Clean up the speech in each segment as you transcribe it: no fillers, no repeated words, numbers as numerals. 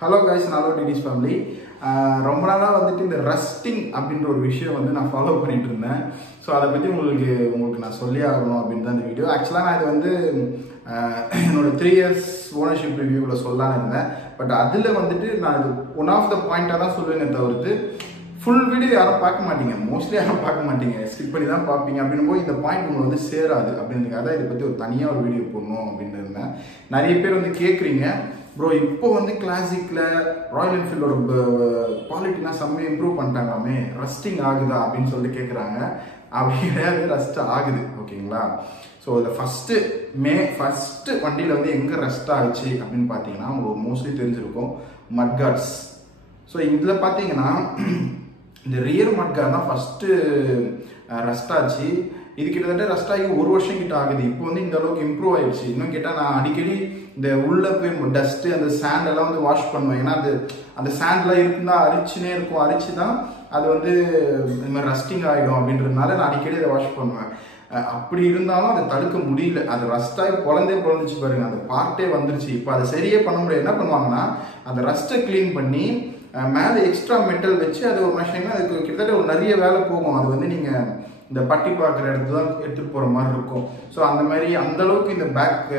Hello guys, நாலோ டிடிஸ் family. ரொம்ப நாளாக வந்துட்டு இந்த ரஸ்டிங் அப்படின்ற ஒரு விஷயம் வந்து நான் ஃபாலோ பண்ணிட்டு இருந்தேன். ஸோ அதை பற்றி உங்களுக்கு நான் சொல்லி ஆகணும் அப்படின்னு தான் இந்த வீடியோ. ஆக்சுவலாக நான் இது வந்து என்னோட 3 years ஓனர்ஷிப் ரிவ்யூவில் சொல்லலான்னு இருந்தேன். பட் அதில் வந்துட்டு நான் இது ஒன் ஆஃப் த பாயிண்ட்டாக தான் சொல்லுவேனே தவிர்த்து ஃபுல் வீடியோ யாரும் பார்க்க மாட்டீங்க, மோஸ்ட்லி யாரும் பார்க்க மாட்டீங்க, ஸ்கிப் பண்ணி தான் பார்ப்பீங்க. அப்படின்னு போது இந்த பாயிண்ட் உங்களுக்கு வந்து சேராது அப்படின்றதுக்காக இதை பற்றி ஒரு தனியாக ஒரு வீடியோ போடணும் அப்படின்னு இருந்தேன். நிறைய பேர் வந்து கேட்குறீங்க, ப்ரோ இப்போ வந்து கிளாசிக்கில் ராயல் என்ஃபீல்டோட குவாலிட்டிலாம் செம்மையாக இம்ப்ரூவ் பண்ணிட்டாங்களாமே, ரஸ்டிங் ஆகுதா அப்படின்னு சொல்லிட்டு கேட்குறாங்க. அப்படி கிடையாது, ரஸ்ட் ஆகுது. ஓகேங்களா? ஸோ இதில் ஃபஸ்ட்டு வண்டியில் வந்து எங்கே ரஸ்ட் ஆச்சு அப்படின்னு பார்த்தீங்கன்னா உங்களுக்கு மோஸ்ட்லி தெரிஞ்சிருக்கும், மட்கார்ட்ஸ். ஸோ இதில் பார்த்தீங்கன்னா இந்த ரியர் மட்கார்ட் தான் ஃபஸ்ட்டு ரஸ்ட் ஆச்சு. இது கிட்டத்தட்ட ரஸ்ட் ஆகி 1 வருஷம் கிட்ட ஆகுது. இப்போ வந்து இந்த அளவுக்கு இம்ப்ரூவ் ஆயிடுச்சு. இன்னும் கேட்டால் நான் அடிக்கடி இந்த உள்ளே போய் டஸ்ட்டு அந்த சாண்டெல்லாம் வந்து வாஷ் பண்ணுவேன். ஏன்னா அந்த சாண்டெலாம் இருக்குன்னா அரிச்சுனே இருக்கும், அரிச்சு தான் அது வந்து இந்த மாதிரி ரஸ்டிங் ஆகிடும் அப்படின்றதுனால நான் அடிக்கடி அதை வாஷ் பண்ணுவேன். அப்படி இருந்தாலும் அதை தடுக்க முடியல. அது ரஸ்டாகி பொழந்துச்சு பாருங்க, அந்த பார்ட்டே வந்துருச்சு. இப்போ அதை சரியே பண்ண முடியாது. என்ன பண்ணுவாங்கன்னா அந்த ரஸ்ட்டை க்ளீன் பண்ணி மேலே எக்ஸ்ட்ரா மெட்டல் வச்சு அது ஒரு மிஷின், அதுக்கு கிட்டத்தட்ட ஒரு நிறைய வேலை போகும். அது வந்து நீங்கள் இந்த பட்டி பார்க்குற இடத்துல தான் எடுத்துகிட்டு போகிற மாதிரி இருக்கும். ஸோ அந்த மாதிரி அந்தளவுக்கு இந்த பேக்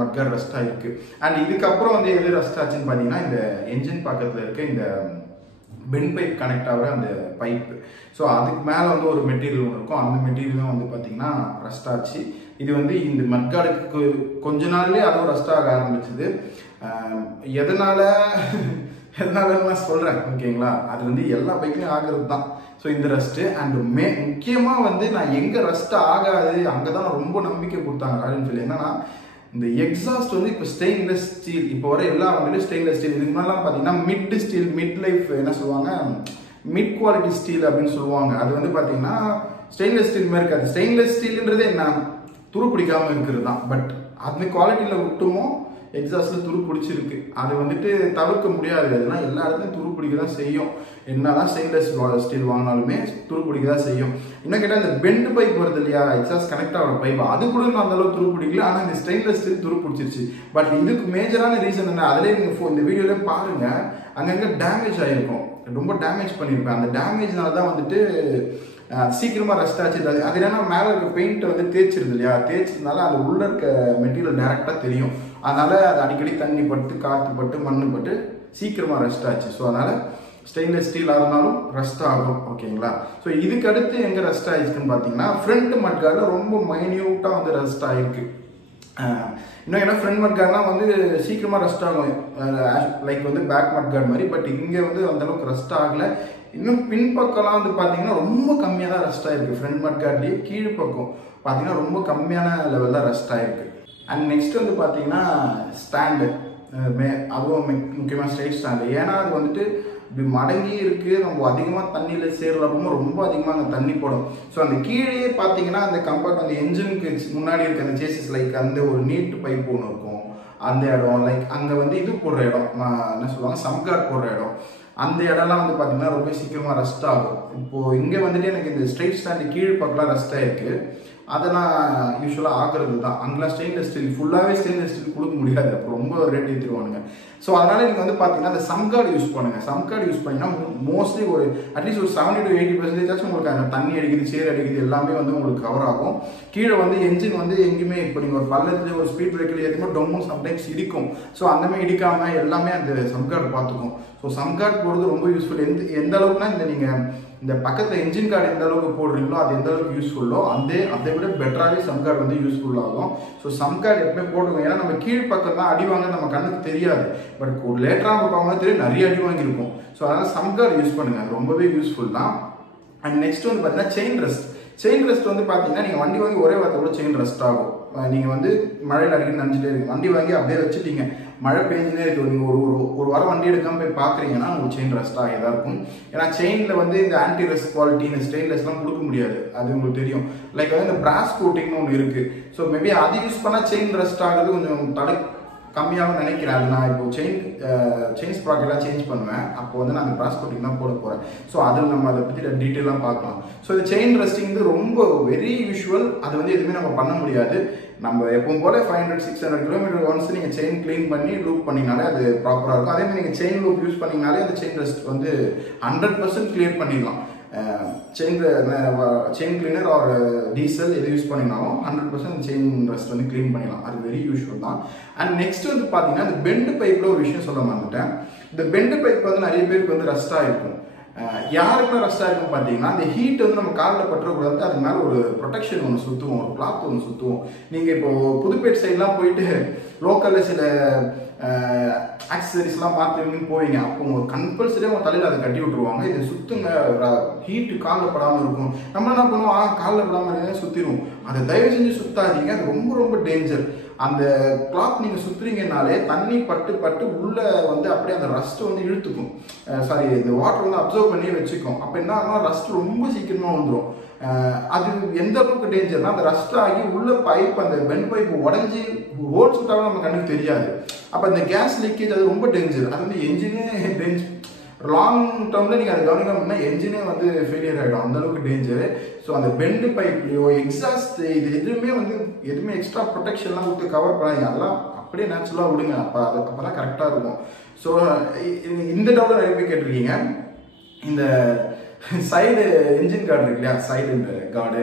மட்கார்ட் ரஸ்ட் ஆகிருக்கு. அண்ட் இதுக்கப்புறம் வந்து எது ரஸ்ட் ஆச்சுன்னு பார்த்தீங்கன்னா இந்த என்ஜின் பக்கத்தில் இருக்க இந்த பென் பைப் கனெக்ட் ஆகிற அந்த பைப்பு. ஸோ அதுக்கு மேலே வந்து ஒரு மெட்டீரியல் ஒன்று இருக்கும், அந்த மெட்டீரியலும் வந்து பார்த்தீங்கன்னா ரஸ்ட் ஆச்சு. இது வந்து இந்த மட்கார்டுக்கு கொஞ்ச நாள்லேயே அதுவும் ரஸ்ட் ஆக ஆரம்பிச்சுது. எதனால நான் சொல்கிறேன், ஓகேங்களா? அது வந்து எல்லா பைக்லையும் ஆகிறது தான். ஸோ இந்த ரஸ்ட்டு அண்ட் முக்கியமாக வந்து நான் எங்கே ரஸ்ட் ஆகாது அங்கே தான் ரொம்ப நம்பிக்கை கொடுத்தாங்க ராயல் என்ஃபீல்டு. என்னன்னா இந்த எக்ஸாஸ்ட் வந்து இப்போ ஸ்டெயின்லெஸ் ஸ்டீல், இப்போ வர எல்லா வண்டியிலும் ஸ்டெயின்லெஸ் ஸ்டீல். இதுக்கு முன்னாடிலாம் பார்த்தீங்கன்னா மிட் ஸ்டீல், மிட் லைஃப் என்ன சொல்லுவாங்க, மிட் குவாலிட்டி ஸ்டீல் அப்படின்னு சொல்லுவாங்க. அது வந்து பார்த்தீங்கன்னா ஸ்டெயின்லெஸ் ஸ்டீல் மாதிரி இருக்காது. ஸ்டெயின்லெஸ் ஸ்டீல்ன்றது என்ன, துரு பிடிக்காமல் இருக்கிறது தான். பட் அந்த குவாலிட்டியில் விட்டுமோ எக்ஸாஸ்ட்ல துரு பிடிச்சிருக்கு. அது வந்துட்டு தவிர்க்க முடியாது. அதெல்லாம் எல்லா இடத்துலையும் துரு பிடிக்க தான் செய்யும். என்னதான் ஸ்டெயின்லெஸ் ஸ்டீல் வாங்கினாலுமே துரு பிடிக்க தான் செய்யும். இன்னும் கேட்டால் இந்த பெண்டு பைப் வருது இல்லையா, எக்ஸாஸ்ட் கனெக்ட் ஆகிற பைப், அது கூட அந்த அளவுக்கு துரு பிடிக்கல. ஆனால் இந்த ஸ்டெயின்லெஸ் ஸ்டீல் துரு பிடிச்சிருச்சு. பட் இதுக்கு மேஜரான ரீசன் என்ன, அதிலே நீங்கள் இந்த வீடியோல பாருங்க, அங்கங்கே டேமேஜ் ஆகிருக்கும், ரொம்ப டேமேஜ் பண்ணியிருப்பேன். அந்த டேமேஜ்னால தான் வந்துட்டு சீக்கிரமாக ரஸ்ட் ஆச்சு. அது என்னன்னா மேலே இருக்க பெயிண்ட்டை வந்து தேய்ச்சிருது இல்லையா, தேய்ச்சதுனால அது உள்ள இருக்க மெட்டீரியல் டேரெக்டாக தெரியும். அதனால அது அடிக்கடி தண்ணி பட்டு, காற்று பட்டு, மண்ணு பட்டு சீக்கிரமாக ரஸ்ட் ஆச்சு. ஸோ அதனால ஸ்டெயின்லெஸ் ஸ்டீலாக இருந்தாலும் ரஸ்ட் ஆகும். ஓகேங்களா? ஸோ இதுக்கு அடுத்து எங்கே ரஸ்ட் ஆயிடுச்சுன்னு பார்த்தீங்கன்னா ஃப்ரண்ட் மட்கார்டில் ரொம்ப மைன்யூட்டாக வந்து ரஸ்ட் ஆகிருக்கு. இன்னும் ஏன்னா ஃப்ரண்ட் மட்கார்ட்னா வந்து சீக்கிரமாக ரஸ்ட் ஆகும், லைக் வந்து பேக் மட்கார்ட் மாதிரி. பட் இங்கே வந்து அந்தளவுக்கு ரஸ்ட் ஆகலை. இன்னும் பின்பக்கம்லாம் வந்து பார்த்தீங்கன்னா ரொம்ப கம்மியாக தான் ரஸ்ட் ஆகிருக்கு. ஃப்ரண்ட் மட்கார்ட்லேயே கீழ் பக்கம் பார்த்தீங்கன்னா ரொம்ப கம்மியான லெவலில் தான் ரஸ்ட் ஆகிருக்கு. அண்ட் நெக்ஸ்ட் வந்து பார்த்தீங்கன்னா ஸ்டாண்டு, அதுவும் முக்கியமாக ஸ்ட்ரைட் ஸ்டாண்டு. ஏன்னா அது வந்துட்டு இப்படி மடங்கி இருக்குது, நம்ம அதிகமாக தண்ணியில் சேர்றப்போ ரொம்ப அதிகமாக அங்கே தண்ணி போடும். ஸோ அந்த கீழே பார்த்தீங்கன்னா அந்த கம்பார்ட், அந்த என்ஜினுக்கு முன்னாடி இருக்க அந்த சேசஸ், லைக் அந்த ஒரு நீட் பைப் ஒன்று இருக்கும், அந்த இடம், லைக் அங்கே வந்து இது போடுற இடம், என்ன சொல்லுவாங்க, சம்கார்ட் போடுற இடம், அந்த இடம்லாம் வந்து பார்த்தீங்கன்னா ரொம்ப சீக்கிரமாக ரஸ்ட் ஆகும். இப்போது இங்கே வந்துட்டு எனக்கு இந்த ஸ்ட்ரைட் ஸ்டாண்டு கீழ் பக்கம்லாம் ரஸ்ட் ஆகிருக்கு. அதெல்லாம் யூஸ்வலாக ஆகிறது தான். அங்கெல்லாம் ஸ்டெயின்லெஸ் ஸ்டீல், ஃபுல்லாகவே ஸ்டெயின்லெஸ் ஸ்டீல் கொடுக்க முடியாது, அப்போ ரொம்ப ரேட் ஏற்றிடுவானுங்க. ஸோ அதனால் நீங்கள் வந்து பார்த்தீங்கன்னா அந்த சம்கார்டு யூஸ் பண்ணுங்கள். சம்கார்டு யூஸ் பண்ணிங்கன்னா மோஸ்ட்லி ஒரு அட்லீஸ்ட் ஒரு 70 to 80% உங்களுக்கு அங்கே தண்ணி அடிக்குது, சேர் அடிக்குது, எல்லாமே வந்து உங்களுக்கு கவர் ஆகும். கீழே வந்து என்ஜின் வந்து எங்கேயுமே இப்போ நீங்கள் ஒரு பள்ளத்தில் ஒரு ஸ்பீட் பிரேக்கில் ஏற்றுமோ டொம்மும் சம்டைம்ஸ் இடிக்கும். ஸோ அந்தமாதிரி இடிக்காமல் எல்லாமே அந்த சம்கார்டு பார்த்துக்கும். ஸோ சம்கார்டு போடுறது ரொம்ப யூஸ்ஃபுல். எந்த அளவுக்குனா இந்த நீங்கள் இந்த பக்கத்தில் என்ஜின் கார்டு எந்த அளவுக்கு போடுறீங்களோ அது எந்த அளவுக்கு யூஸ்ஃபுல்லோ அதை விட பெட்டராகவே சம்கார்டு வந்து யூஸ்ஃபுல் ஆகும். ஸோ சம்கார்டு எப்பவுமே போடுவோம். ஏன்னா நம்ம கீழ் பக்கம் தான் அடி வாங்க நம்ம கண்ணுக்கு தெரியாது, பட் ஒரு லேட்டராக நம்ம பார்க்கும்போது தெரியும் நிறைய அடி வாங்கியிருக்கும். ஸோ அதனால் சம்கார்டு யூஸ் பண்ணுங்க, ரொம்பவே யூஸ்ஃபுல் தான். அண்ட் நெக்ஸ்ட் வந்து பார்த்தீங்கன்னா செயின் ரெஸ்ட் வந்து பார்த்தீங்கன்னா நீங்கள் வண்டி வாங்கி ஒரே வாரத்தை கூட செயின் ரெஸ்ட் ஆகும். நீங்கள் வந்து மழையில் அடிக்கடி நினச்சிட்டே இருக்கு, வண்டி வாங்கி அப்படியே வச்சுட்டீங்க, மழை பெஞ்சுனே இருக்கு, நீங்கள் ஒரு வாரம் வண்டி எடுக்காமல் போய் பார்க்குறீங்கன்னா உங்களுக்கு செயின் ரஸ்ட் ஆகிதான் இருக்கும். ஏன்னா செயினில் வந்து இந்த ஆன்டி ரெஸ்ட் குவாலிட்டி, இந்த ஸ்டெயின்லெஸ்லாம் கொடுக்க முடியாது, அது உங்களுக்கு தெரியும். லைக் வந்து இந்த பிராஸ் கோட்டிங்னு ஒன்று இருக்குது. ஸோ மேபி அது யூஸ் பண்ணால் செயின் ரஸ்ட் ஆகுது கொஞ்சம் கம்மியாகவும் நினைக்கிறேன். அது நான் இப்போ செயின் ஸ்ப்ராக்கெல்லாம் சேஞ்ச் பண்ணுவேன், அப்போ வந்து நான் அந்த பிராஸ் கோட்டிங் தான் போட போகிறேன். ஸோ அதில் நம்ம அதை பற்றி டீட்டெயிலாக பார்க்கலாம். ஸோ இந்த செயின் ரெஸ்டிங் வந்து ரொம்ப வெரி யூஷுவல், அது வந்து எதுவுமே நம்ம பண்ண முடியாது. நம்ம எப்பவும் போல 500-600 கிலோமீட்டர் ஒன்ஸ் நீங்கள் செயின் க்ளீன் பண்ணி லூப் பண்ணிங்கனாலே அது ப்ராப்பராக இருக்கும். அதே மாதிரி நீங்கள் செயின் லூப் யூஸ் பண்ணிங்கனாலே அந்த செயின் ரெஸ்ட் வந்து 100% கிளியர் பண்ணிடலாம். செயின் கிளீனர் ஒரு டீசல் எது யூஸ் பண்ணினாலும் 100% செயின் ரெஸ்ட் வந்து க்ளீன் பண்ணிடலாம். அது வெரி யூஸ்ஃபுல் தான். அண்ட் நெக்ஸ்ட் வந்து பார்த்தீங்கன்னா இந்த பெண்டு பைப்பில் ஒரு விஷயம் சொல்ல மறந்துட்டேன். இந்த பெண்டு பைப் வந்து நிறைய பேருக்கு வந்து ரஸ்ட்டாக இருக்கும். யாருக்குலாம் ரஸ்ட்டாக இருக்கும் பார்த்தீங்கன்னா, அந்த ஹீட் வந்து நம்ம காலில் பற்றக்கூடாது, அதுக்கு மேலே ஒரு ப்ரொடெக்ஷன் ஒன்று சுற்றுவோம், ஒரு கிளாத் ஒன்று சுற்றுவோம். நீங்கள் இப்போது புதுப்பேட் சைட்லாம் போயிட்டு லோக்கலில் சில ஆக்சசரிஸ்லாம் மாற்றுவீங்கன்னு போவீங்க. அப்போ உங்கள் கம்பல்சரியாக உங்கள் தலையில் அதை கட்டி விட்டுருவாங்க. இது சுற்றுங்க, ஹீட்டு காலில் படாமல் இருக்கும். நம்ம என்ன பண்ணுவோம், காலில் படாமல் இருந்தால் சுற்றிடுவோம். அதை தயவு செஞ்சு சுற்றாதீங்க, அது ரொம்ப ரொம்ப டேஞ்சர். அந்த கிளாத் நீங்கள் சுற்றுறீங்கனாலே தண்ணி பட்டு பட்டு உள்ளே வந்து அப்படியே அந்த ரஸ்ட் வந்து இழுத்துக்கும், சாரி இந்த வாட்டர் வந்து அப்சர்வ் பண்ணி வச்சுக்கும். அப்போ என்ன ஆகும்னா ரஸ்ட் ரொம்ப சீக்கிரமாக வந்துடும். அது எந்த அளவுக்கு டேஞ்சர்னா, அந்த ரஸ்ட் ஆகி உள்ள பைப், அந்த பெண்ட் பைப் உடஞ்சி ஹோல்ஸ் விட்டாலும் நம்ம கண்ணுக்கு தெரியாது. அப்போ அந்த கேஸ் லீக்கேஜ் அது ரொம்ப டேஞ்சர். அது வந்து என்ஜினே டேஞ்சர். லாங் டேர்மில் நீங்கள் அதை கவனிக்காம என்ஜினே வந்து ஃபெயிலியர் ஆகிடும், அந்தளவுக்கு டேஞ்சரு. ஸோ அந்த பெண்டு பைப்லையோ எக்ஸாஸ்ட் இது எதுவுமே எக்ஸ்ட்ரா ப்ரொடெக்ஷன்லாம் கொடுத்து கவர் பண்ணாங்க. அதெல்லாம் அப்படியே நேச்சுரலாக விடுங்க. அப்போ தான் கரெக்டாக இருக்கும். ஸோ இந்த டவுட் நிறைய பேர் கேட்டிருக்கீங்க. இந்த சைடு என்ஜின் கார்டு இருக்கு இல்லையா, சைடு கார்டு,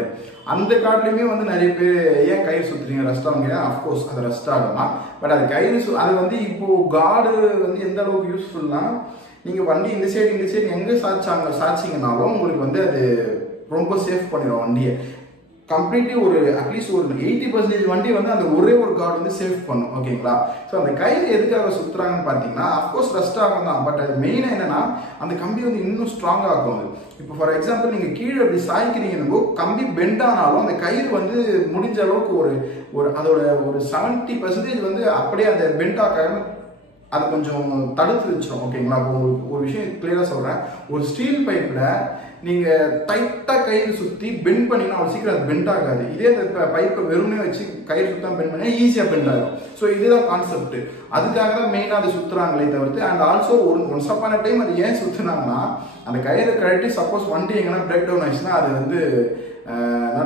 அந்த கார்டுலையுமே வந்து நிறைய பேர் ஏன் கயிறு சுற்றுறீங்க, ரஸ்ட் ஆகுங்க. அஃப்கோர்ஸ் அது ரஸ்ட் ஆகலாம். பட் அது கயிறு அது வந்து இப்போது கார்டு வந்து எந்த அளவுக்கு யூஸ்ஃபுல்னா, நீங்கள் வண்டி இந்த சைடு எங்கே சாய்ச்சிங்கனாலும் உங்களுக்கு வந்து அது ரொம்ப சேஃப் பண்ணிடும் வண்டியை. கம்ப்ளீட்லி ஒரு அட்லீஸ்ட் ஒரு 80% வண்டி வந்து அந்த ஒரே ஒரு கார்டு வந்து சேஃப் பண்ணும். ஓகேங்களா? ஸோ அந்த கயிறு எதுக்காக சுற்றுறாங்கன்னு பார்த்தீங்கன்னா, அஃப்கோர்ஸ் ரஸ்ட் ஆகும் தான். பட் அது மெயினாக என்னன்னா, அந்த கம்பி வந்து இன்னும் ஸ்ட்ராங் ஆகும். அது இப்போ ஃபார் எக்ஸாம்பிள் நீங்கள் கீழே அப்படி சாய்க்கிறீங்கன்னு கம்பி பெண்ட் ஆனாலும் அந்த கயிறு வந்து முடிஞ்ச அளவுக்கு ஒரு அதோட ஒரு 70% வந்து அப்படியே அந்த பெண்ட் ஆக்காம அது கொஞ்சம் தடுத்து வச்சிடும். ஓகேங்களா? இப்போ உங்களுக்கு ஒரு விஷயம் கிளியராக சொல்கிறேன். ஒரு ஸ்டீல் பைப்பில் நீங்கள் டைட்டாக கயிறு சுற்றி பெண்ட் பண்ணிங்கன்னா அவ்வளோ சீக்கிரம் அது பெண்ட் ஆகாது. இதே அந்த பைப்பை வெறுமனே வச்சு கயிறு சுத்தம் பெண்ட் பண்ணால் ஈஸியாக பெண்ட் ஆகும். ஸோ இதுதான் கான்செப்ட். அதுக்காக தான் மெயினாக அது சுற்றுறாங்களே தவிர்த்து. அண்ட் ஆல்சோ ஒன்ஸ் அப்பான டைம் அது ஏன் சுற்றுனாங்கன்னா, அந்த கயிறு கழட்டி சப்போஸ் வண்டி எங்கன்னா பிரேக் டவுன் ஆயிடுச்சுன்னா அது வந்து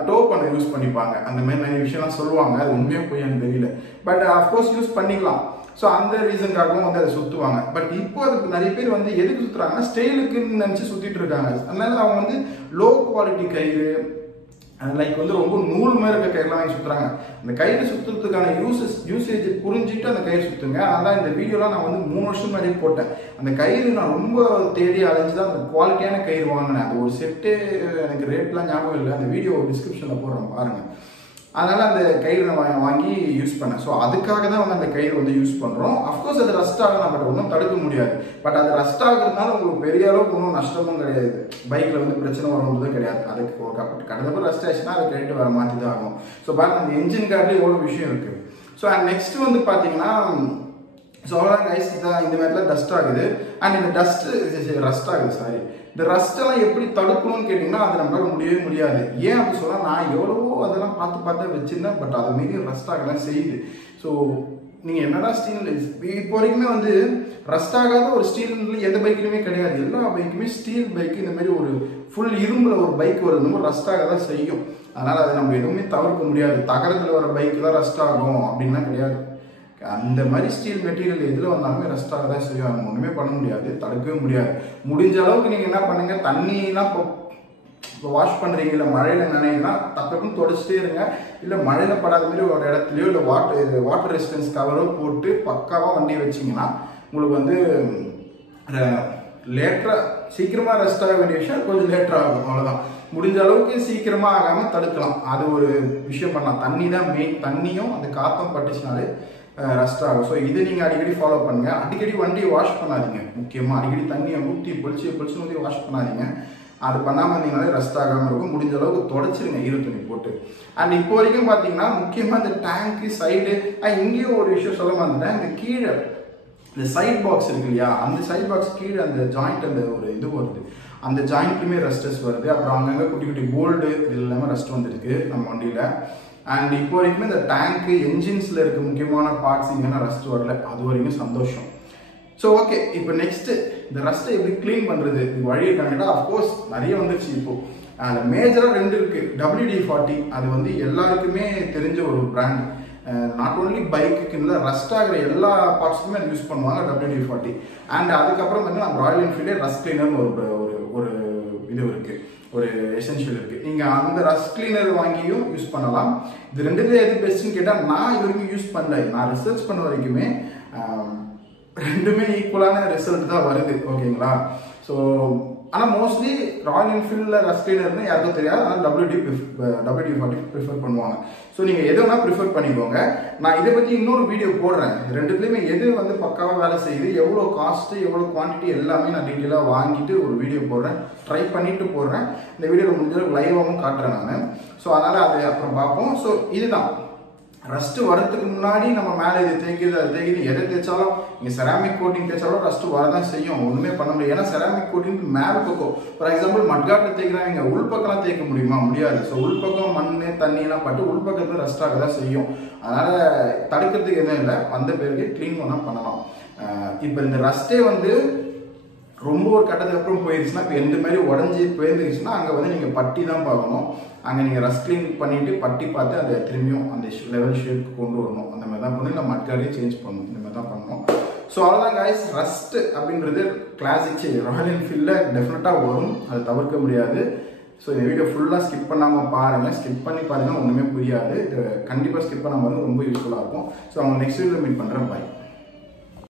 டோ பண்ண யூஸ் பண்ணிப்பாங்க. அந்த மாதிரி நிறைய விஷயம்லாம் சொல்லுவாங்க. அது உண்மையாக போய் எனக்கு தெரியல. பட் அஃப்கோர்ஸ் யூஸ் பண்ணிக்கலாம். ஸோ அந்த ரீசனுக்காகவும் வந்து அதை சுற்றுவாங்க. பட் இப்போ அதுக்கு நிறைய பேர் வந்து எதுக்கு சுற்றுறாங்கன்னா, ஸ்டைலுக்குன்னு நினச்சி சுற்றிட்டு இருக்காங்க. அதனால அவங்க வந்து லோ குவாலிட்டி கயிறு, லைக் வந்து ரொம்ப நூல் மாதிரி இருக்க கயிறுலாம் வாங்கி சுற்றுறாங்க. அந்த கயிறு சுற்றுறதுக்கான யூசேஜ் புரிஞ்சுட்டு அந்த கயிறு சுற்றுங்க. அதனால் இந்த வீடியோலாம் நான் வந்து 3 வருஷம் முன்னாடி போட்டேன். அந்த கயிறு நான் ரொம்ப தேடி அலைஞ்சு தான் அந்த குவாலிட்டியான கயிறு வாங்கினேன். அது ஒரு செட்டு எனக்கு ரேட்லாம் ஞாபகம் இல்லை. அந்த வீடியோ டிஸ்கிரிப்ஷனில் போடுறேன் பாருங்கள். அதனால் அந்த கயிறு நான் வாங்கி யூஸ் பண்ணேன். ஸோ அதுக்காக தான் வந்து அந்த கயிறு வந்து யூஸ் பண்ணுறோம். அஃப்கோர்ஸ் அது ரஸ்ட் ஆகலாம், பட் ஒன்றும் தடுக்க முடியாது. பட் அது ரஸ்ட் ஆகுறதுனால உங்களுக்கு பெரிய அளவுக்கு ஒன்றும் நஷ்டமும் கிடையாது. பைக்கில் வந்து பிரச்சனை வரும்போதும் கிடையாது. அதுக்கு ஒரு கடந்தப்போ ரஸ்ட் ஆச்சுன்னா அதை கழிட்டு வர மாற்றி தான் ஆகும். ஸோ பாருங்கள், அந்த என்ஜின் கார்டில் எவ்வளோ விஷயம் இருக்குது. ஸோ நெக்ஸ்ட் வந்து பார்த்தீங்கன்னா, ஸோ அவ்வளோதான் கைஸ். இதான் இந்த மாதிரிலாம் டஸ்ட் ஆகுது. அண்ட் இந்த ரஸ்ட் ஆகுது, சாரி. இந்த ரஸ்ட்டெல்லாம் எப்படி தடுக்கணும்னு கேட்டிங்கன்னா, அது நம்மளால் முடியவே முடியாது. ஏன் அப்படி சொன்னால், நான் எவ்வளவோ அதெல்லாம் பார்த்து வச்சுருந்தேன். பட் அது மீறி ரஸ்ட் ஆகலாம் செய்யுது. ஸோ நீங்கள் என்னடா ஸ்டீல் இப்போ வரைக்குமே வந்து ரஸ்ட் ஆகாத ஒரு ஸ்டீல் எந்த பைக்லையுமே கிடையாது. எல்லா பைக்குமே ஸ்டீல் பைக்கு இந்த மாதிரி ஒரு ஃபுல் இரும்பில் ஒரு பைக் வருது ரஸ்ட் ஆக தான் செய்யும். அதனால் அதை நம்ம எதுவுமே தவிர்க்க முடியாது. தகரத்தில் வர பைக்கு தான் ரஸ்ட் ஆகும் அப்படின்லாம் கிடையாது. அந்த மாதிரி ஸ்டீல் மெட்டீரியல் எதில் வந்தாலுமே ரஸ்ட் ஆக தான் செய்யும். அது ஒன்றுமே பண்ண முடியாது, தடுக்கவே முடியாது. முடிஞ்ச அளவுக்கு நீங்கள் என்ன பண்ணுங்க, தண்ணிலாம் இப்போ வாஷ் பண்ணுறீங்க, இல்லை மழையில் நினைங்கன்னா தப்புன்னு தொடச்சிட்டே இருங்க. இல்லை மழையில் படாத மாதிரி ஒரு இடத்துலையோ இல்லை வாட்டர் ரெசிஸ்டன்ஸ் கவரோ போட்டு பக்காவாக வண்டியை வச்சிங்கன்னா உங்களுக்கு வந்து லேட்டராக சீக்கிரமாக ரெஸ்ட் ஆக வேண்டிய விஷயம் கொஞ்சம் லேட்டராக ஆகும். அவ்வளோதான். முடிஞ்ச அளவுக்கு சீக்கிரமாக ஆகாமல் தடுக்கலாம். அது ஒரு விஷயம் பண்ணலாம். தண்ணி தான் மெயின். தண்ணியும் அந்த காற்றும் பட்டுச்சுனாலே ரஸ்ட் ஆகும். ஸோ இதை நீங்கள் அடிக்கடி ஃபாலோ பண்ணுங்கள். அடிக்கடி வண்டியை வாஷ் பண்ணாதீங்க. முக்கியமாக அடிக்கடி தண்ணியை ஊற்றி பொழிச்சு ஊற்றி வாஷ் பண்ணாதீங்க. அது பண்ணாமல் இருந்தீங்கனாலே ரஸ்ட் ஆகாமல் இருக்கும். முடிஞ்ச அளவுக்கு தொடச்சிருங்க ஈர துணி போட்டு. அண்ட் இப்போ வரைக்கும் பார்த்தீங்கன்னா முக்கியமாக இந்த டேங்க்கு சைடு, இங்கேயும் ஒரு விஷயம் சொல்ல மாட்டேன். இந்த கீழே இந்த சைட் பாக்ஸ் இருக்கு இல்லையா, அந்த சைட் பாக்ஸ் கீழே அந்த ஜாயிண்ட் அந்த ஒரு இது வருது. அந்த ஜாயிண்ட்லையுமே ரஸ்டஸ் வருது. அப்புறம் அங்கங்கே குட்டி குட்டி போல்டு இது எல்லாமே ரஸ்ட் வந்துருக்கு நம்ம வண்டியில். அண்ட் இப்போ வரைக்குமே இந்த டேங்க்கு என்ஜின்ஸில் இருக்க முக்கியமான பார்ட்ஸ் இங்கன்னா ரஸ்ட் வரல. அது வரைக்கும் சந்தோஷம். ஸோ ஓகே, இப்போ நெக்ஸ்ட்டு இந்த ரஸ்ட்டை எப்படி க்ளீன் பண்ணுறது, இது வழி இருக்காங்கன்னா அஃப்கோர்ஸ் நிறைய வந்துருச்சு. இப்போது அதில் மேஜராக 2 இருக்குது. WD-40 அது வந்து எல்லாருக்குமே தெரிஞ்ச ஒரு பிராண்ட். நாட் ஓன்லி பைக்குக்கு இல்லை ரஸ்ட் ஆகிற எல்லா பார்ட்ஸுக்குமே அது யூஸ் பண்ணுவாங்க WD-40. அண்ட் அதுக்கப்புறம் வந்து நம்ம ராயல் என்ஃபீல்டே ரஸ்ட் கிளீனர்னு ஒரு இது இருக்குது, ஒரு எசென்ஷியல் இருக்குது. நீங்கள் அந்த ரஸ்ட் கிளீனர் வாங்கியும் யூஸ் பண்ணலாம். இது ரெண்டுலேயே எது பெஸ்ட்டுன்னு கேட்டால் நான் இது வரைக்கும் யூஸ் பண்ணல. நான் ரிசர்ச் பண்ண வரைக்குமே ரெண்டுமே ஈக்குவலான ரிசல்ட் தான் வருது. ஓகேங்களா? ஸோ ஆனால் மோஸ்ட்லி ராயல் என்ஃபீல்டில் ரஸ்ட் கிளீனர்னு யாருக்கும் தெரியாது, ஆனால் WD-40 ப்ரிஃபர் பண்ணுவாங்க. ஸோ நீங்கள் எது வேணால் ப்ரிஃபர் பண்ணிக்கோங்க. நான் இதை பற்றி இன்னொரு வீடியோ போடுறேன். ரெண்டுத்துலேயுமே எது வந்து பக்காவாக வேலை செய்யுது, எவ்வளோ காஸ்ட்டு, எவ்வளோ குவான்டிட்டி எல்லாமே நான் டீட்டெயிலாக வாங்கிட்டு ஒரு வீடியோ போடுறேன், ட்ரை பண்ணிட்டு போடுறேன். இந்த வீடியோவில் முடிஞ்சளவுக்கு லைவாகவும் காட்டுறேன் நான். ஸோ அதனால் அது அப்புறம் பார்ப்போம். ஸோ இதுதான் ரஸ்ட்டு வரதுக்கு முன்னாடி நம்ம மேலே இது தேய்க்குது அது தேய்க்குது எதை தேய்ச்சாலும் நீங்கள் செராமிக் கோட்டிங் தேய்ச்சாலும் ரஸ்ட்டு வரதான் செய்யும், ஒன்றுமே பண்ண முடியாது. ஏன்னா செராமிக் கோட்டிங் மேலே பக்கம், ஃபார் எக்ஸாம்பிள் மட்காட்டில் தேய்க்கிறாங்க, உள்பக்கம்லாம் தேய்க்க முடியுமா? முடியாது. ஸோ உள்பக்கம் மண் தண்ணியெல்லாம் பட்டு உள்பக்கத்தில் ரஸ்ட்டாக தான் செய்யும். அதனால் தடுக்கிறதுக்கு எதுவும் இல்லை, வந்த பிறகு க்ளீன் பண்ணலாம். இப்போ இந்த ரஸ்ட்டே வந்து ரொம்ப ஒரு கட்டத்துக்கு அப்புறம் போயிடுச்சுன்னா, இப்போ எந்த மாதிரி உடஞ்சி போயிருந்துச்சுன்னா அங்கே வந்து நீங்கள் பட்டி தான் பார்க்கணும். அங்கே நீங்கள் ரஸ்ட் கிளீன் பண்ணிவிட்டு பட்டி பார்த்து அதை திரும்பியும் அந்த லெவல் ஷேப்புக்கு கொண்டு வரணும். அந்த மாதிரி தான் பண்ணி நம்ம மட்காரையும் சேஞ்ச் பண்ணணும். இந்த மாதிரி தான் பண்ணணும். ஸோ அவ்வளோதான் காய்ஸ். ரஸ்ட் அப்படின்றது கிளாசிக் ராயல் என்ஃபீல்டில் டெஃபினட்டாக வரும், அதை தவிர்க்க முடியாது. ஸோ இந்த வீடியோ ஃபுல்லாக ஸ்கிப் பண்ணாமல் பாருங்கள். ஸ்கிப் பண்ணி பாருங்கள், ஒன்றுமே புரியாது. கண்டிப்பாக ஸ்கிப் பண்ணாமல் ரொம்ப யூஸ்ஃபுல்லாக இருக்கும். ஸோ அவங்க நெக்ஸ்ட் வீடியோவில் மீட் பண்ணுறேன். பாய்.